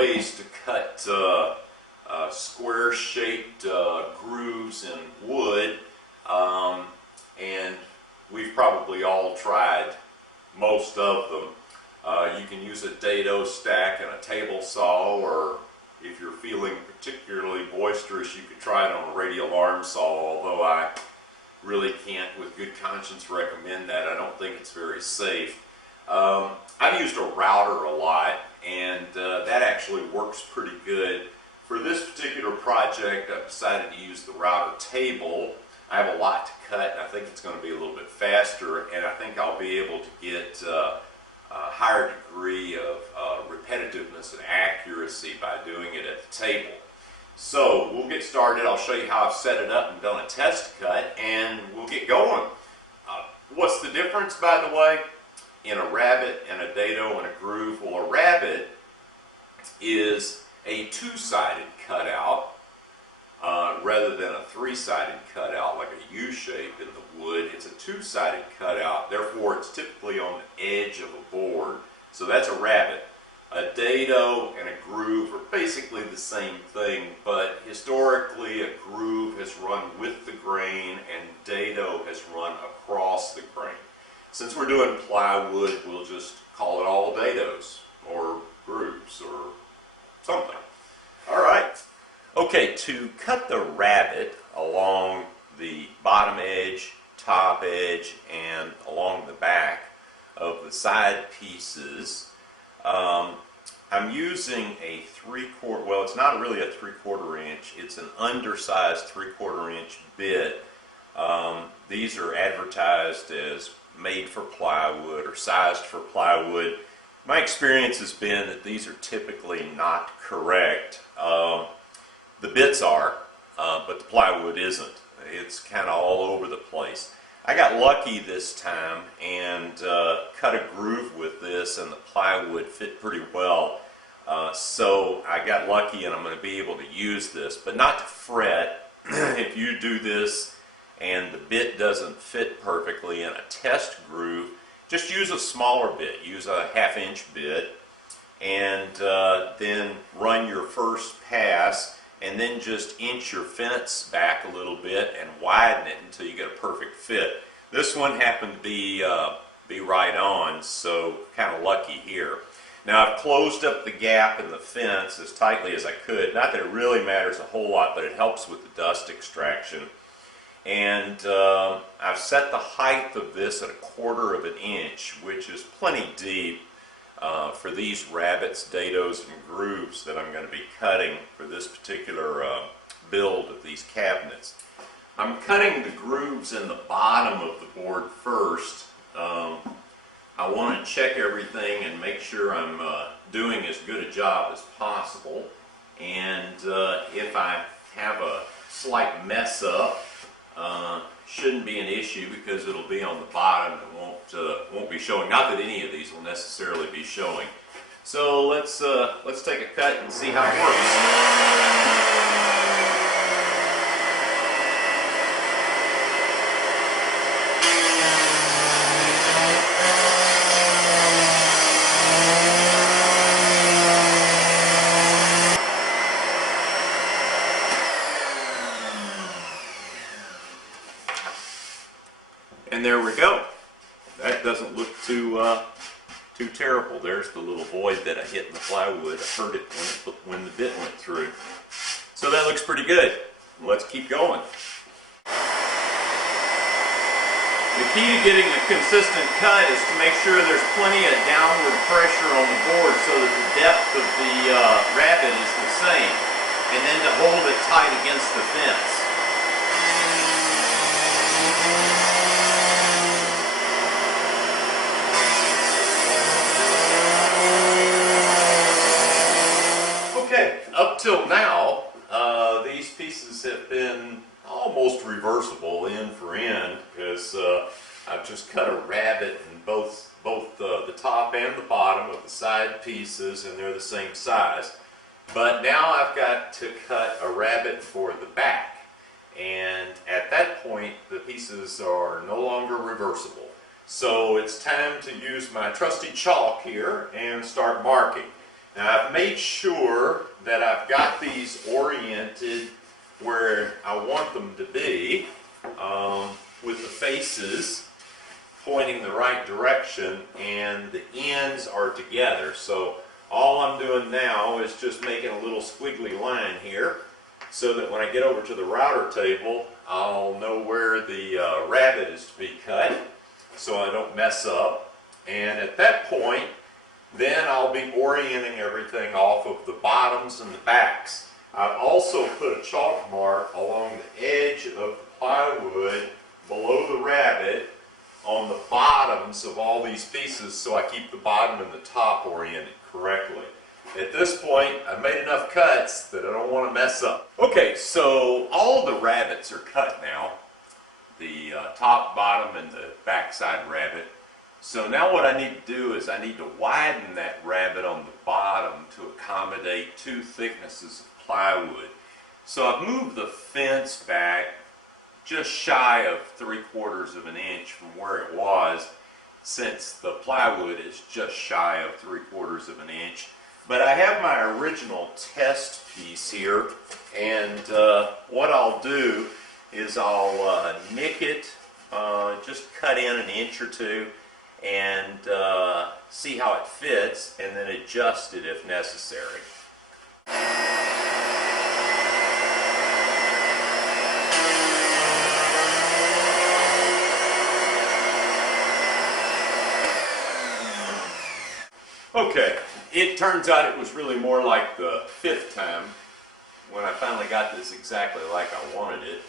ways to cut square-shaped grooves in wood, and we've probably all tried most of them. You can use a dado stack and a table saw, or if you're feeling particularly boisterous, you could try it on a radial arm saw, although I really can't with good conscience recommend that. I don't think it's very safe. I've used a router a lot, and that actually works pretty good. For this particular project, I've decided to use the router table. I have a lot to cut, and I think it's going to be a little bit faster, and I think I'll be able to get a higher degree of repetitiveness and accuracy by doing it at the table. So we'll get started. I'll show you how I've set it up and done a test cut, and we'll get going. What's the difference, by the way, in a rabbet and a dado and a groove? Well, a rabbet is a two-sided cutout rather than a three-sided cutout like a U-shape in the wood. It's a two-sided cutout, therefore it's typically on the edge of a board. So that's a rabbet. A dado and a groove are basically the same thing, but historically a groove has run with the grain and dado has run across the grain. Since we're doing plywood, we'll just call it all dados or grooves or something. All right. Okay, to cut the rabbet along the bottom edge, top edge, and along the back of the side pieces, I'm using a 3/4, well, it's not really a 3/4 inch, it's an undersized 3/4 inch bit. These are advertised as made for plywood or sized for plywood. My experience has been that these are typically not correct. The bits are, but the plywood isn't. It's kind of all over the place. I got lucky this time and cut a groove with this, and the plywood fit pretty well. So I got lucky, and I'm going to be able to use this, but not to fret. If you do this and the bit doesn't fit perfectly in a test groove, just use a smaller bit. Use a 1/2 inch bit, and then run your first pass, and then just inch your fence back a little bit and widen it until you get a perfect fit. This one happened to be right on, so kind of lucky here. Now I've closed up the gap in the fence as tightly as I could. Not that it really matters a whole lot, but it helps with the dust extraction. And I've set the height of this at 1/4 inch, which is plenty deep for these rabbets, dados, and grooves that I'm going to be cutting for this particular build of these cabinets. I'm cutting the grooves in the bottom of the board first. I want to check everything and make sure I'm doing as good a job as possible. And if I have a slight mess up, shouldn't be an issue because it'll be on the bottom. It won't be showing. Not that any of these will necessarily be showing. So let's take a cut and see how it works. And there we go. That doesn't look too terrible. There's the little void that I hit in the plywood. I heard it when the bit went through. So that looks pretty good. Let's keep going. The key to getting a consistent cut is to make sure there's plenty of downward pressure on the board so that the depth of the rabbet is the same, and then to hold it tight against the fence. Up till now, these pieces have been almost reversible end for end because I've just cut a rabbet in both the top and the bottom of the side pieces, and they're the same size. But now I've got to cut a rabbet for the back, and at that point the pieces are no longer reversible. So it's time to use my trusty chalk here and start marking. Now I've made sure that I've got these oriented where I want them to be, with the faces pointing the right direction and the ends are together. So all I'm doing now is just making a little squiggly line here so that when I get over to the router table, I'll know where the rabbet is to be cut so I don't mess up. And at that point, then I'll be orienting everything off of the bottoms and the backs. I've also put a chalk mark along the edge of the plywood below the rabbet on the bottoms of all these pieces so I keep the bottom and the top oriented correctly. At this point, I've made enough cuts that I don't want to mess up. Okay, so all the rabbets are cut now. The top, bottom, and the backside rabbet. So now what I need to do is I need to widen that rabbet on the bottom to accommodate two thicknesses of plywood. So I've moved the fence back just shy of 3/4 of an inch from where it was, since the plywood is just shy of 3/4 of an inch. But I have my original test piece here, and what I'll do is I'll nick it, just cut in an inch or two, and see how it fits, and then adjust it if necessary. Okay, it turns out it was really more like the 5th time when I finally got this exactly like I wanted it.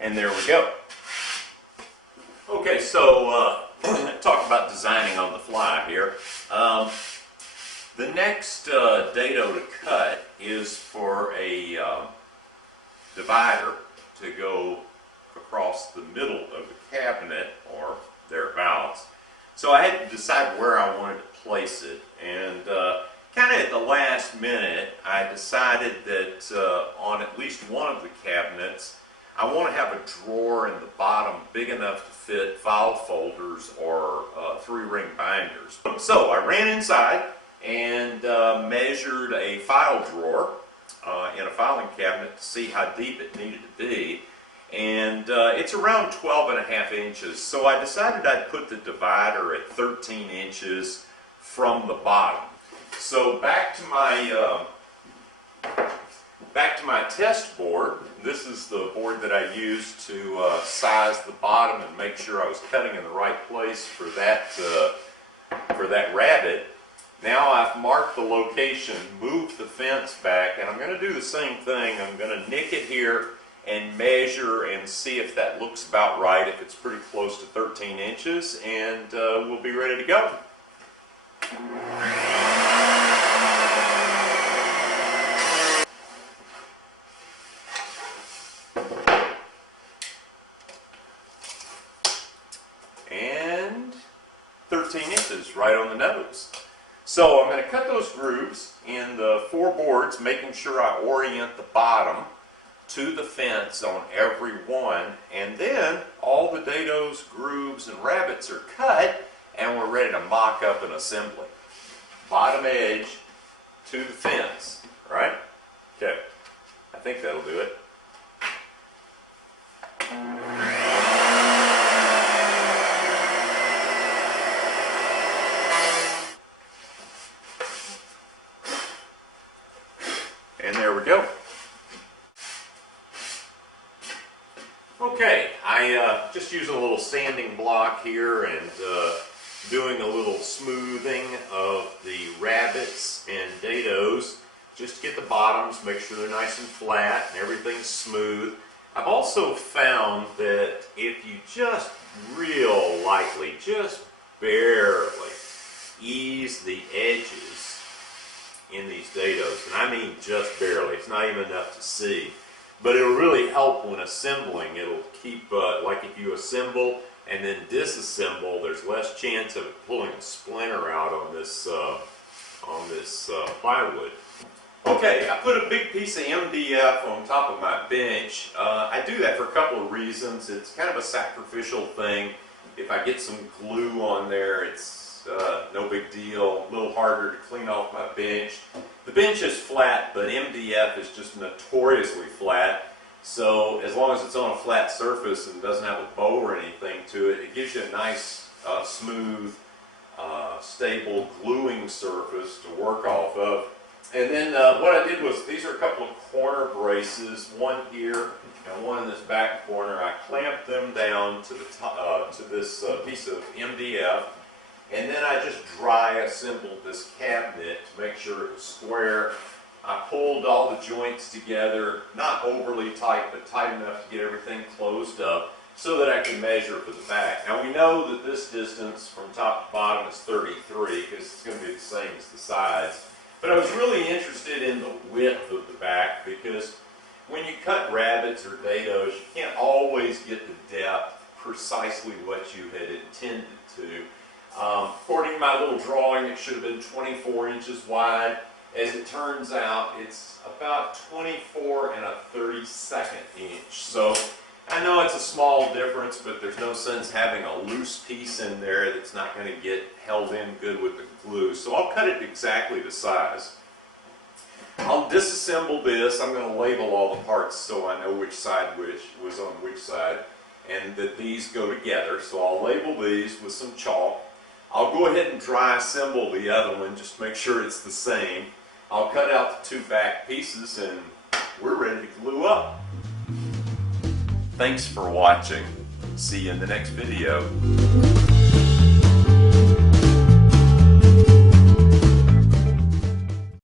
And there we go. Okay, so talk about designing on the fly here. The next dado to cut is for a divider to go across the middle of the cabinet or thereabouts. So I had to decide where I wanted to place it, and kind of at the last minute I decided that on at least one of the cabinets I want to have a drawer in the bottom big enough to fit file folders or 3-ring binders. So I ran inside and measured a file drawer in a filing cabinet to see how deep it needed to be. And it's around 12.5 inches. So I decided I'd put the divider at 13 inches from the bottom. So back to my test board. This is the board that I used to size the bottom and make sure I was cutting in the right place for that rabbet. Now I've marked the location, moved the fence back, and I'm going to do the same thing. I'm going to nick it here and measure and see if that looks about right, if it's pretty close to 13 inches, and we'll be ready to go. And 13 inches right on the nose. So I'm going to cut those grooves in the 4 boards, making sure I orient the bottom to the fence on every one, and then all the dados, grooves, and rabbets are cut, and we're ready to mock up an assembly. Bottom edge to the fence, right? Okay, I think that'll do it. And there we go. Okay, I just using a little sanding block here and doing a little smoothing of the rabbets and dados just to get the bottoms, make sure they're nice and flat and everything's smooth. I've also found that if you just real lightly, just barely ease the edges in these dados, and I mean just barely, it's not even enough to see, but it'll really help when assembling. It'll keep, like if you assemble and then disassemble, there's less chance of pulling a splinter out on this plywood. Okay, I put a big piece of MDF on top of my bench. I do that for a couple of reasons. It's kind of a sacrificial thing. If I get some glue on there, it's no big deal. A little harder to clean off my bench. The bench is flat, but MDF is just notoriously flat. So as long as it's on a flat surface and doesn't have a bow or anything to it, it gives you a nice, smooth, stable gluing surface to work off of. And then what I did was, these are a couple of corner braces, one here and one in this back corner. I clamped them down to the top, to this piece of MDF, and then I just dry assembled this cabinet to make sure it was square. I pulled all the joints together, not overly tight, but tight enough to get everything closed up so that I can measure for the back. Now we know that this distance from top to bottom is 33 because it's going to be the same as the sides. But I was really interested in the width of the back because when you cut rabbets or dados, you can't always get the depth precisely what you had intended to. According to my little drawing, it should have been 24 inches wide. As it turns out, it's about 24 and a 32nd inch. So I know it's a small difference, but there's no sense having a loose piece in there that's not going to get held in good with the glue. So I'll cut it exactly the size. I'll disassemble this. I'm going to label all the parts so I know which side was on which side, and that these go together. So I'll label these with some chalk. I'll go ahead and dry assemble the other one, just to make sure it's the same. I'll cut out the two back pieces and we're ready to glue up. Thanks for watching. See you in the next video.